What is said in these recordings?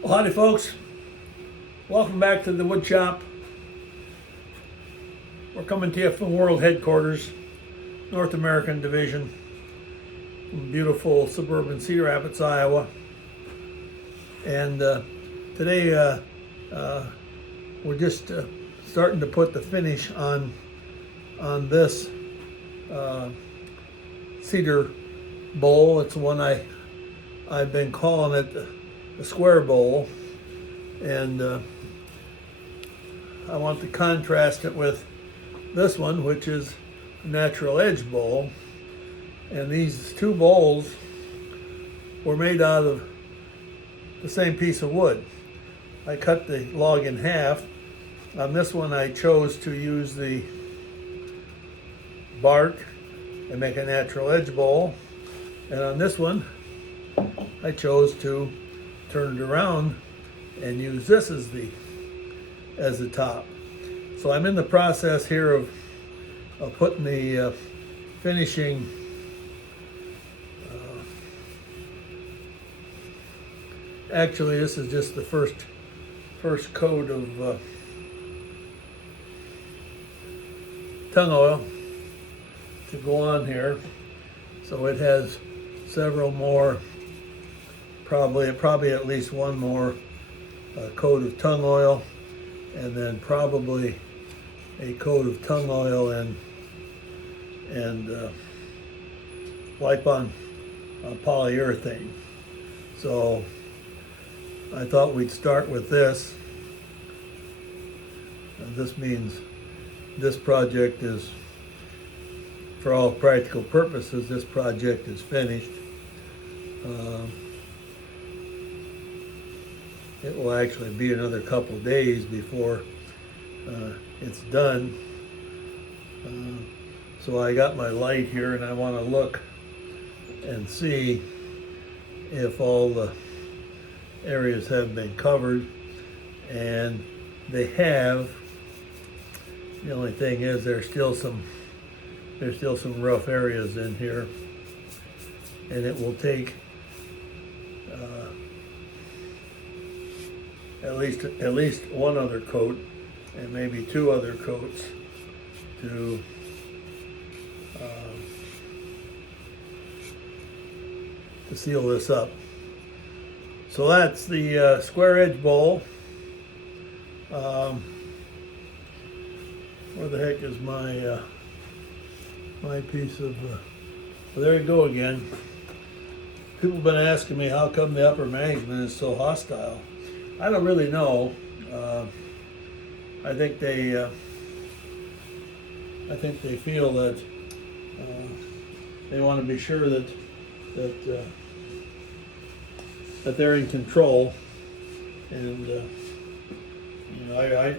Well, howdy folks, welcome back to the wood shop. We're coming to you from world headquarters, North American Division, from beautiful suburban Cedar Rapids, Iowa. And today we're just starting to put the finish on this cedar bowl. It's one I've been calling it the square bowl, and I want to contrast it with this one, which is a natural edge bowl. And these two bowls were made out of the same piece of wood. I cut the log in half. On this one I chose to use the bark and make a natural edge bowl, and on this one I chose to turn it around and use this as the top. So I'm in the process here of putting the finishing actually this is just the first coat of tung oil to go on here. So it has several more, probably at least one more coat of tung oil, and then probably a coat of tung oil and wipe on polyurethane. So I thought we'd start with this. And this means this project is, for all practical purposes, this project is finished. It will actually be another couple days before it's done. So I got my light here and I want to look and see if all the areas have been covered, and they have. The only thing is there's still some rough areas in here, and it will take at least one other coat and maybe two other coats to seal this up. So that's the square edge bowl. Where the heck is my my piece of well, there you go again. People have been asking me how come the upper management is so hostile. I don't really know. I think they feel that they want to be sure that they're in control, and I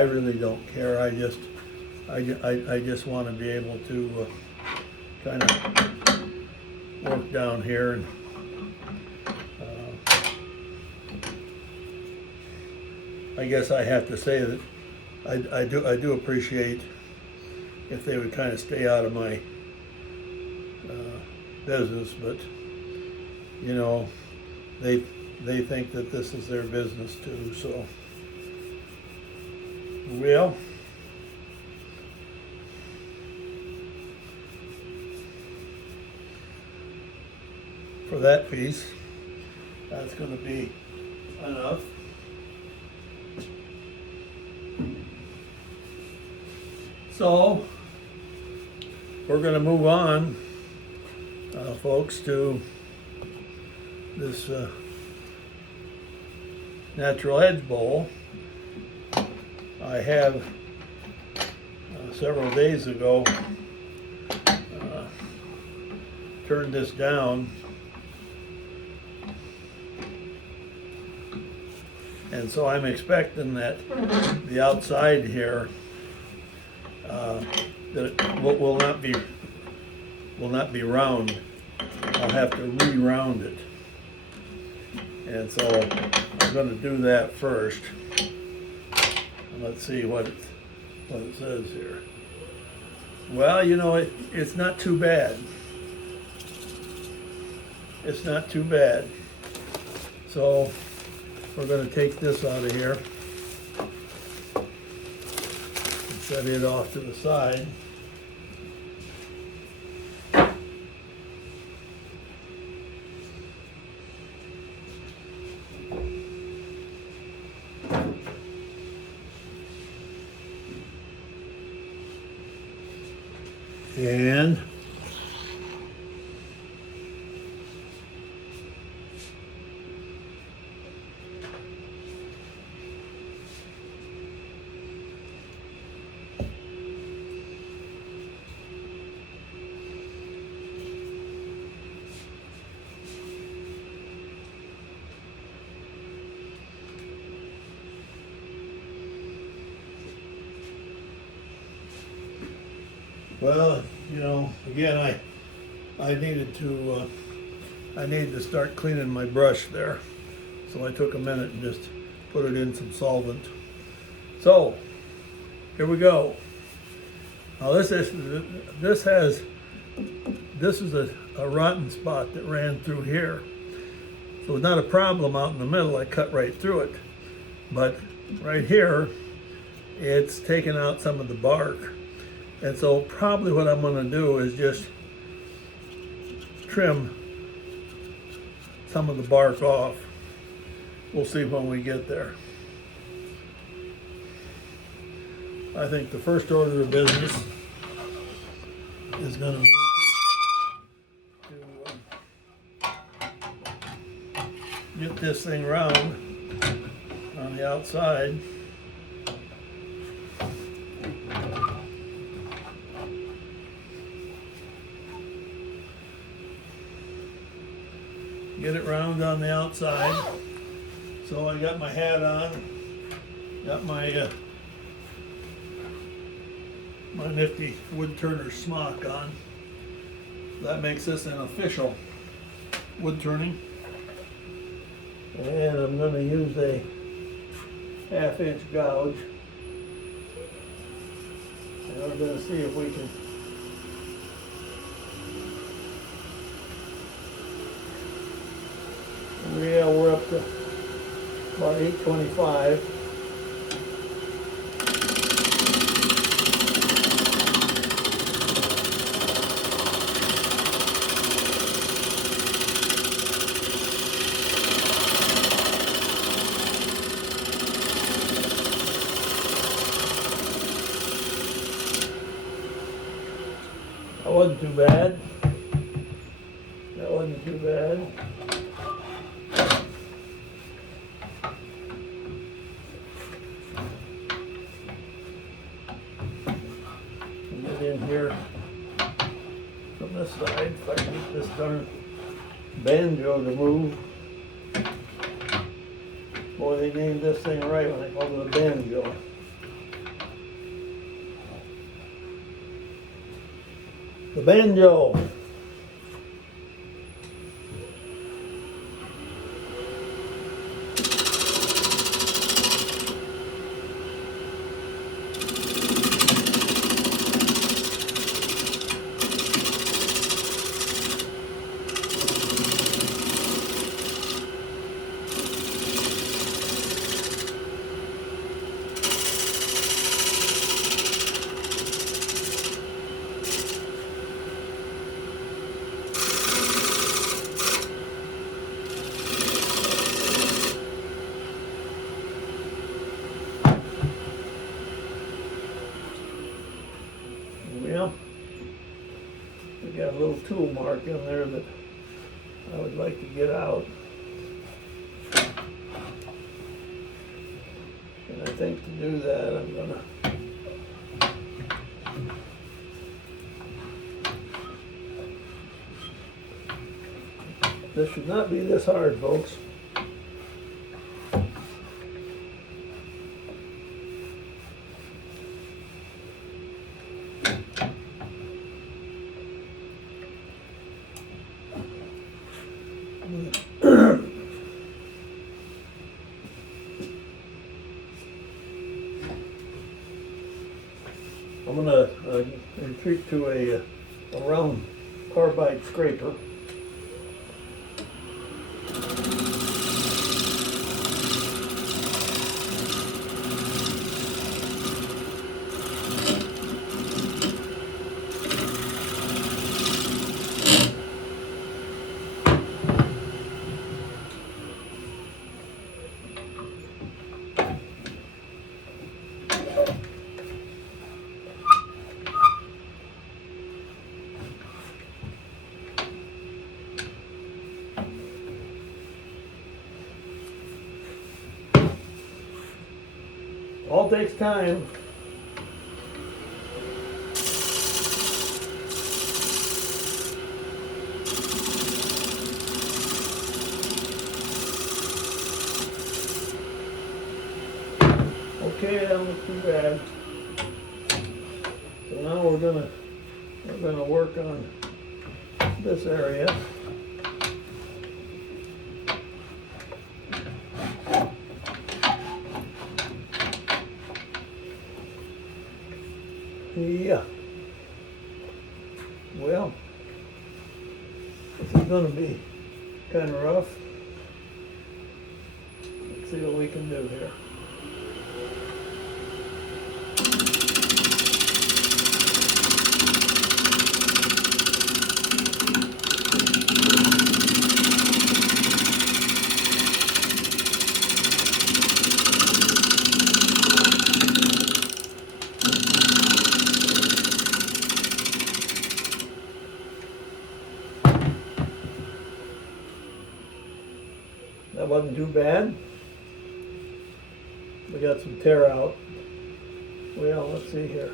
really don't care. I just want to be able to kind of work down here, and I guess I have to say that I do appreciate if they would kind of stay out of my business, but you know, they think that this is their business too. So, well, for that piece, that's going to be enough. So we're going to move on, folks, to this natural edge bowl. I have several days ago turned this down, and so I'm expecting that the outside here that it will not be round. I'll have to re-round it, and so I'm going to do that first. And let's see what it says here. Well, you know, it's not too bad. It's not too bad. So we're going to take this out of here and set it off to the side. And well, you know, again, I needed to start cleaning my brush there. So I took a minute and just put it in some solvent. So here we go. Now this is a rotten spot that ran through here. So it's not a problem out in the middle. I cut right through it. But right here, it's taken out some of the bark. And so probably what I'm going to do is just trim some of the bark off. We'll see when we get there. I think the first order of business is going to be to get this thing round on the outside. Get it round on the outside. So I got my hat on, got my my nifty wood turner smock on. That makes this an official wood turning. And I'm going to use a 1/2-inch gouge. And I'm going to see if we can yeah, we're up to about 825. That wasn't too bad. That wasn't too bad. In here from this side, if I can get this darn banjo to move. Boy, they named this thing right when they called it a banjo. The banjo. Well, we got a little tool mark in there that I would like to get out. And I think to do that, I'm gonna this should not be this hard, folks. I'm going to retreat to a round carbide scraper. All takes time. Okay, that wasn't too bad. So now we're gonna work on this area. Yeah. Well, this is gonna be kind of rough. Let's see what we can do here. That wasn't too bad. We got some tear out. Well, let's see here.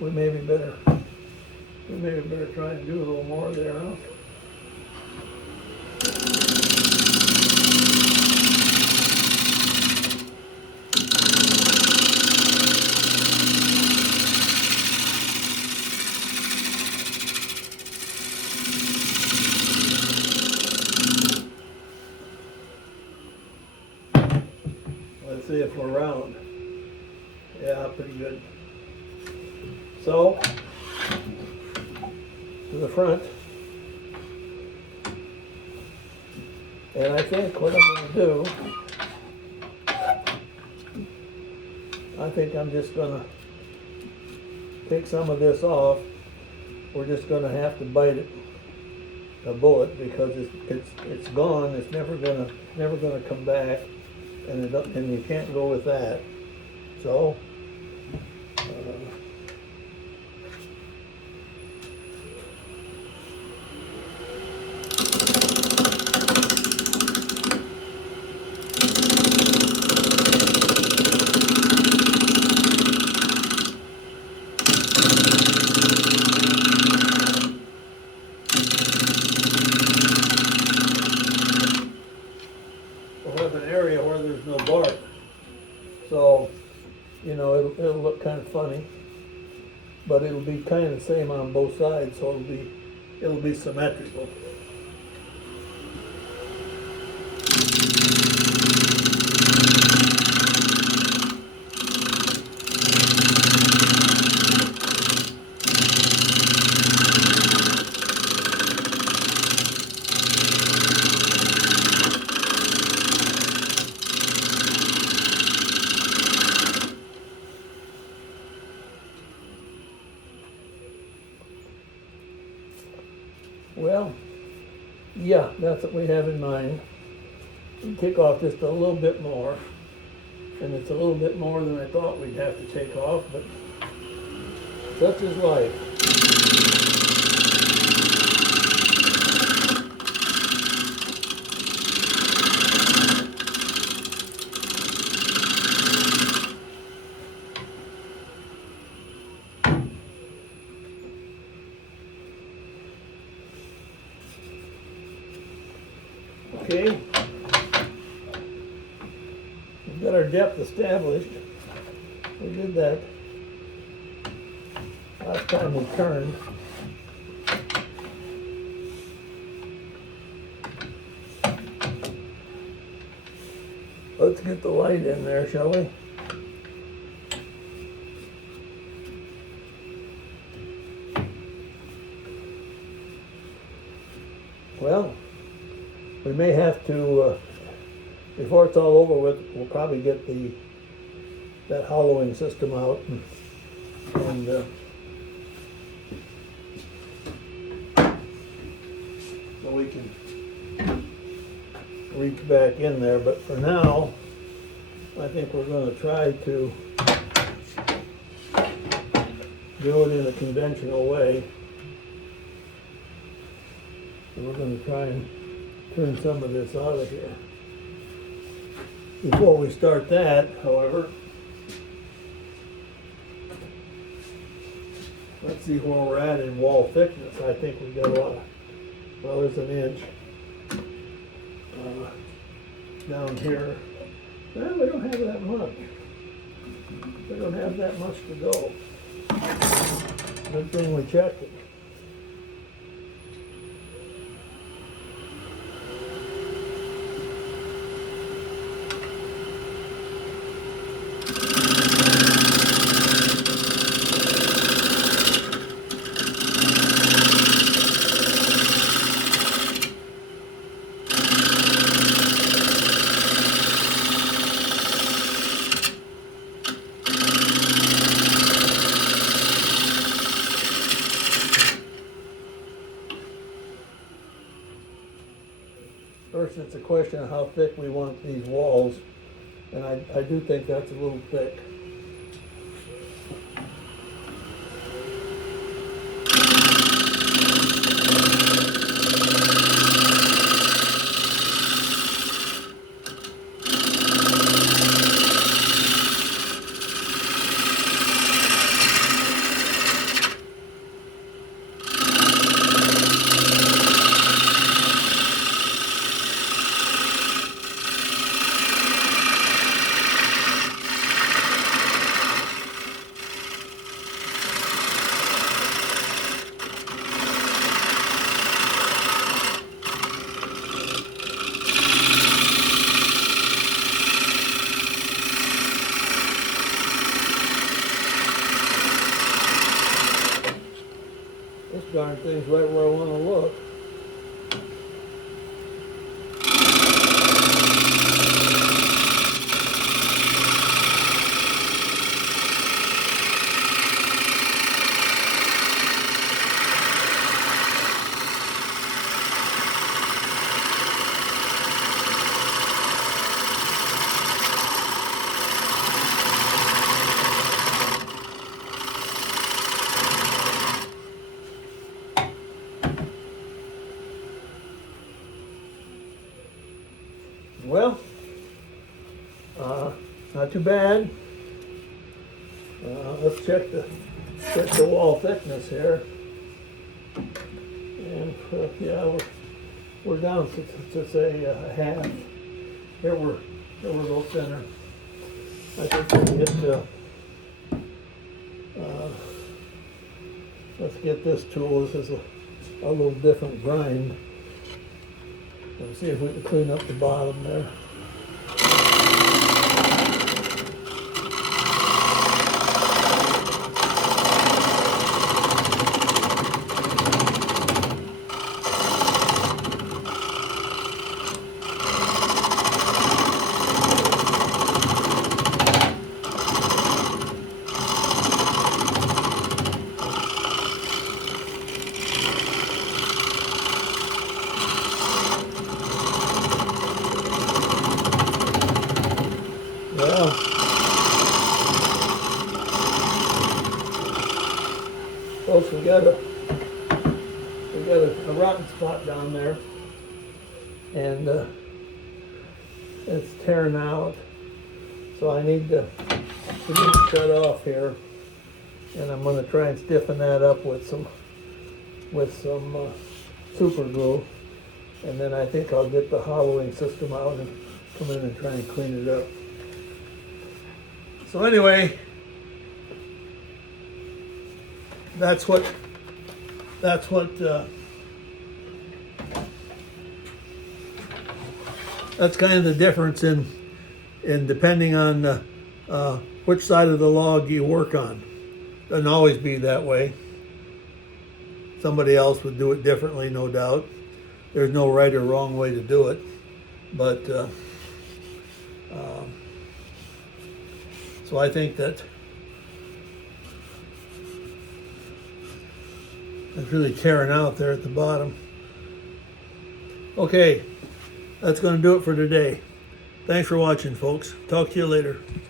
We maybe better try and do a little more there, huh? Let's see if we're round. Yeah, pretty good. So, to the front. And I think what I'm going to do, I think I'm just going to take some of this off. We're just going to have to bite it, a bullet, because it's gone. It's never gonna come back, and you can't go with that. So. We'll have an area where there's no bark, so it'll look kind of funny, but it'll be kind of the same on both sides, so it'll be symmetrical. Well, yeah, that's what we have in mind. We take off just a little bit more, and it's a little bit more than I thought we'd have to take off, but such is life. Okay, we've got our depth established. We did that last time we turned. Let's get the light in there, shall we? Well, we may have to, before it's all over with, we'll probably get that hollowing system out and so we can reach back in there. But for now, I think we're going to try to do it in a conventional way. So we're going to try and turn some of this out of here. Before we start that, however, let's see where we're at in wall thickness. I think we got a lot. Well, there's an inch down here. Well, we don't have that much. We don't have that much to go. Good thing we checked it. First, it's a question of how thick we want these walls, and I do think that's a little thick. This darn thing's right where I want to look. Well, not too bad. Let's check the wall thickness here. And yeah, we're down to say a half. Here we're a little thinner. I think we can get let's get this tool. This is a little different grind. Let's see if we can clean up the bottom there. Well, folks, we got a rotten spot down there, and it's tearing out. So I need to cut off here, and I'm going to try and stiffen that up with some super glue, and then I think I'll get the hollowing system out and come in and try and clean it up. So anyway, that's kind of the difference in depending on which side of the log you work on. Doesn't always be that way. Somebody else would do it differently, no doubt. There's no right or wrong way to do it, but so I think that it's really tearing out there at the bottom. Okay, that's going to do it for today. Thanks for watching, folks. Talk to you later.